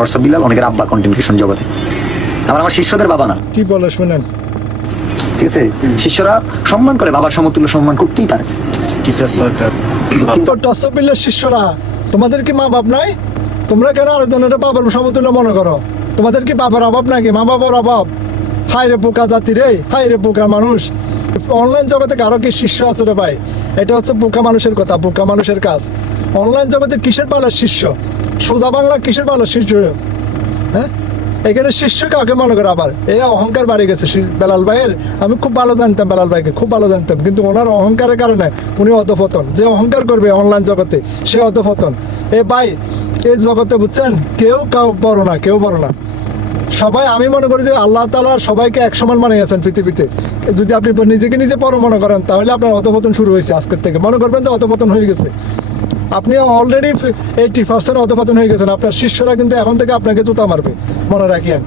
Thoughts of Bilal, অনেকের আব্বা content creation জগতে। আমার শিষ্যদের বাবা না, কি বলে শুনেন। ঠিক আছে? শিষ্যরা সম্মান করে, বাবার সমতুল্য সম্মান করতেই পারে। কিন্তু টসবিলের শিষ্যরা, তোমাদের কি মা বাপ নাই? তোমরা কেন আরেকজনের বাবার সমতুল্য মনে করো? তোমাদের কি বাবার অভাব নাকি? মা বাবার অভাব? হাই রে পোকা জাতি রে, হাই রে পোকা মানুষ। অনলাইন জগতে কারো কি শিষ্য আছে রে ভাই? এটা হচ্ছে পোকা মানুষের কথা, পোকা মানুষের কাজ। অনলাইন জগতে কিসের পালার শিষ্য? সোজা বাংলা কিসের পালার শিষ্য? হ্যাঁ, এখানে শিষ্য কাউকে মনে করে? আবার এই অহংকার বাড়ি গেছে বেলাল ভাইয়ের। আমি খুব ভালো জানতাম বেলাল ভাইকে, খুব ভালো জানতাম, কিন্তু ওনার অহংকারের কারণে উনি অধপতন। যে অহংকার করবে অনলাইন জগতে সে অধপতন। এ ভাই, এই জগতে বুঝছেন, কেউ বড় না, কেউ বড় না। সবাই, আমি মনে করি যে আল্লাহ তাআলা সবাইকে এক সমান বানিয়েছেন পৃথিবীতে। যদি আপনি নিজেকে নিজে বড় মনে করেন, তাহলে আপনার অধপতন শুরু হয়েছে আজকের থেকে। মনে করবেন যে অধপতন হয়ে গেছে, আপনি অলরেডি 80% অধপতন হয়ে গেছেন। আপনার শিষ্যরা কিন্তু এখন থেকে আপনাকে জুতা মারবে, মনে রাখিয়েন।